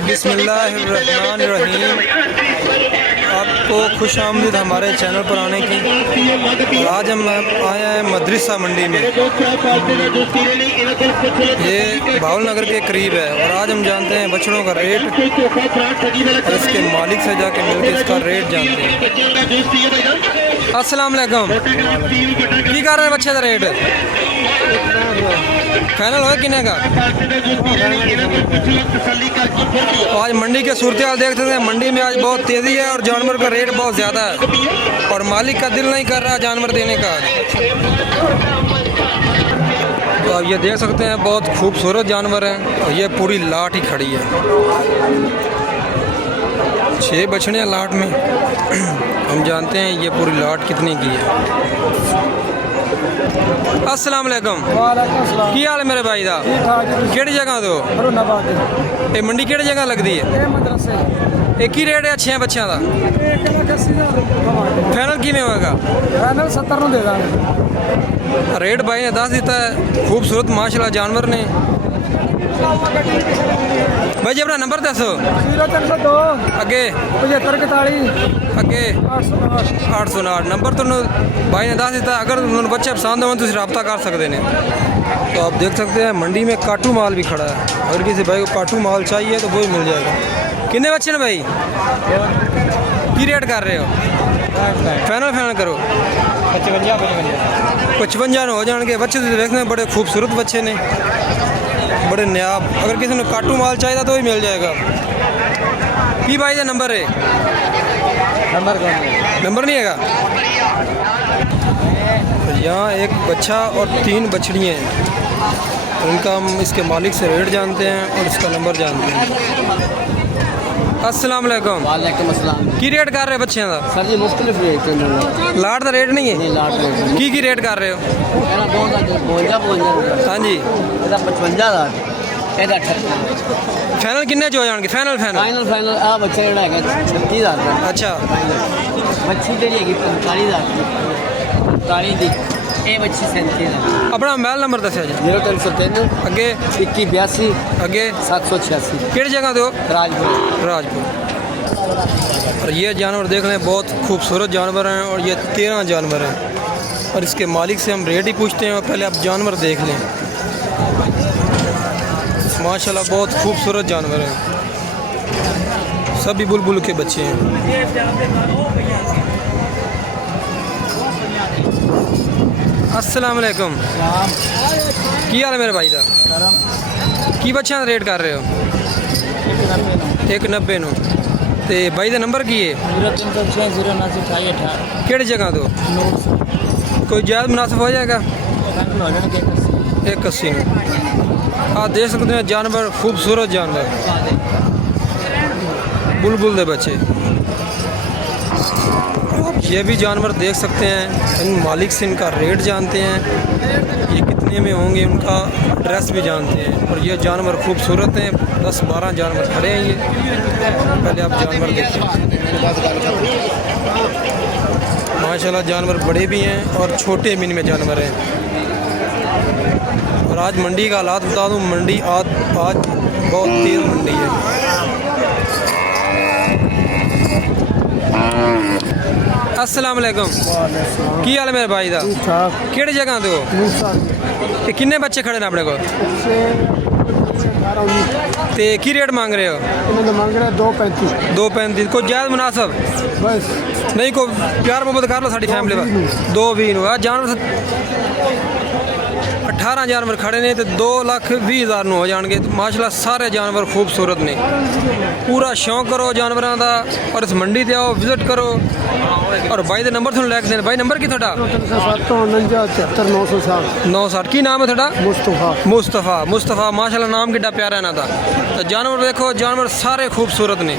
बिस्मिल्लाहिर्रहमानिर्रहीम। आपको खुश आमदीद हमारे चैनल पर आने की। आज हम आए हैं मदरसा मंडी में। ये भावल नगर के करीब है और आज हम जानते हैं बछड़ों का रेट और इसके मालिक से जाके मिलकर इसका रेट जानते हैं। अस्सलाम वालेकुम। की कर रहे हैं बच्चे का रेट फाइनल हो किन्ने का? आज मंडी के सूरत हाल देख सकते हैं। मंडी में आज बहुत तेज़ी है और जानवर का रेट बहुत ज़्यादा है और मालिक का दिल नहीं कर रहा जानवर देने का। तो आप ये देख सकते हैं बहुत खूबसूरत जानवर हैं और ये पूरी लाट ही खड़ी है। 6 बछड़ियाँ लाट में। हम जानते हैं ये पूरी लाट कितने की है। अस्सलाम वालेकुम। की हाल है मेरे भाई दा? केड़ी जगह तो ये मंडी केड़ी जगह लगती है? एक ही रेट है अच्छे बच्चों का? फाइनल किमें होगा? फाइनल 70 दे देंगे। रेट भाई ने दस दिता है। खूबसूरत माशाल्लाह जानवर ने। भाई जी अपना नंबर दसो। 0302 अगे 7541 अगे 809 नंबर तो भाई ने दस दिता। अगर उन्होंने बच्चे पसंद हो तो रब्ता कर सकते हैं। तो आप देख सकते हैं मंडी में काटू माल भी खड़ा है। अगर किसी भाई को काटू माल चाहिए तो वो भी मिल जाएगा। कितने बच्चे हैं भाई? की रेट कर रहे हो? फाइनल करो। 55 हो जाएंगे बच्चे। तो देखते हैं बड़े खूबसूरत बच्चे ने, बड़े नायाब। अगर किसी ने काटू माल चाहिए तो भी मिल जाएगा। की भाई का नंबर है? नंबर नहीं है। यहाँ एक बच्चा और 3 बछड़ियाँ हैं। उनका हम इसके मालिक से रेट जानते हैं और इसका नंबर जानते हैं। अस्सलाम वालेकुम। वालेकुम अस्सलाम। की रेट कर रहे बच्चों का? सर जी मुख्तलिफ रेट है। लाट का रेट नहीं है? नहीं लाट रेट की रेट कर रहे हो? मेरा 52 हाँ जी। ਇਹਦਾ 55000 ਇਹਦਾ 58। फाइनल किन्ने च हो जाएंगे? फाइनल फाइनल आ ਬੱਚਾ ਜਿਹੜਾ ਹੈਗਾ 36000 ਦਾ। अच्छा ਬੱਚੀ ਜਿਹੜੀ ਹੈਗੀ 45000 ਦੀ। 45 ਦੀ ਇਹ ਬੱਚੀ 37000। अपना मोबाइल नंबर दसिया जी। 0303 अगे 2182 अगे 786 केड़ी जगह दो? राजपुर। राजपुर। और ये जानवर देख रहे हैं बहुत खूबसूरत जानवर हैं और ये 13 जानवर हैं और इसके मालिक से हम रेट ही पूछते हैं और पहले आप जानवर देख लें। माशाल्लाह बहुत खूबसूरत जानवर हैं। सभी बुलबुल के बच्चे हैं। अस्सलाम वालेकुम। की हाल है मेरे भाई का? की बच्चा रेट कर रहे हो? 190 नो। ते भाई का नंबर की है? 0306 केड़ी जगह तो? कोई जायज़ मुनासिब हो जाएगा? 180 में। आप देख सकते हैं जानवर खूबसूरत जानवर बुलबुल दे बच्चे। ये भी जानवर देख सकते हैं। इन मालिक से इनका रेट जानते हैं, ये कितने में होंगे, उनका एड्रेस भी जानते हैं। और ये जानवर खूबसूरत हैं। 10-12 जानवर खड़े हैं। ये पहले आप जानवर देखें। माशाल्लाह जानवर बड़े भी हैं और छोटे भी इनमें जानवर हैं। और आज मंडी का हालात बता दूँ। मंडी आज बहुत तेज़ मंडी है। अस्सलाम वालेकुम। की हाल है मेरे भाई दा? केड़ी जगह तो? किन्ने बच्चे खड़े ने अपने को? ते की रेट मांग रहे हो? मांग रहे 235। कोई जायज़ मुनासिब बस नहीं? को प्यार मोहब्बत कर लो साड़ी फैमिली पर। 220 जानवर 18 जानवर खड़े ने तो 2,20,000 हो जाएंगे। माशाल्लाह सारे जानवर खूबसूरत ने। पूरा शौक करो जानवरों का और इस मंडी से आओ, विजिट करो। और भाई का नंबर थोड़ा लैक देना। भाई नंबर की थोड़ा? 960। की नाम है थोड़ा? मुस्तफ़ा। माशाल्लाह नाम कितना प्यारा है ना था। तो जानवर देखो, जानवर सारे खूबसूरत ने।